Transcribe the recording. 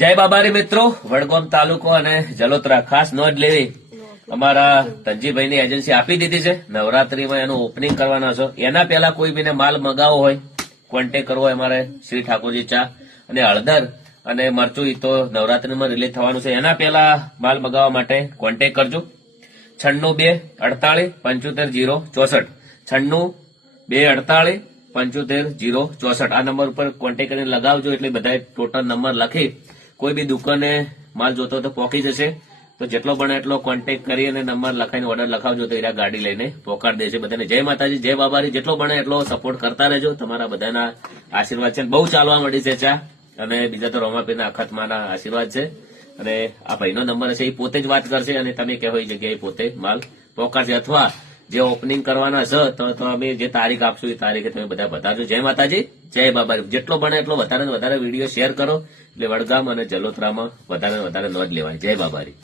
જય બાબારી મિત્રો, વડગામ તાલુકો અને જલોત્રા ખાસ નોંધ લેવી. અમારા ધનજીભાઈની એજન્સી આપી દીધી છે. નવરાત્રીમાં એનું ઓપનિંગ કરવાના છો. એના પહેલા કોઈ બીને માલ મંગાવવો હોય, કોન્ટેક કરવો હોય અમારે શ્રી ઠાકોરજી ચા અને હળદર અને મરચું ઈ તો નવરાત્રીમાં રિલીઝ થવાનું છે. એના પહેલા માલ મંગાવવા માટે કોન્ટેક કરજો. 96-248-75-064 96-248-75-064 આ નંબર ઉપર કોન્ટેક કરીને લગાવજો. એટલે બધા ટોટલ નંબર લખી કોઈ બી દુકાને માલ જોતો તો પહોંચી જશે. તો જેટલો બને એટલો કોન્ટેક કરી અને નંબર લખાઈને ઓર્ડર લખાવજો તો એરા ગાડી લઈને પહોંચાડી દેશે. બધાને જય માતાજી, જય બાબારી. જેટલો બને એટલો સપોર્ટ કરતા રહેજો. તમારા બધાના આશીર્વાદ છે. બહુ ચાલવા મળી છે ચા, અને બીજા તો રોમાપીરના અખતમાના આશીર્વાદ છે. અને આ ભાઈનો નંબર હશે, એ પોતે જ વાત કરશે અને તમે કહેવો એ જગ્યાએ પોતે માલ પહોંચાડશે. અથવા જે ઓપનિંગ કરવાના છે તો અમે જે તારીખ આપશું એ તારીખે તમે બધા બતાવજો. જય માતાજી, જય બાબારી. જેટલો બને એટલો વધારે ને વધારે વિડીયો શેર કરો એટલે વડગામ અને જલોત્રામાં વધારે ને વધારે નોંધ લેવાય. જય બાબારી.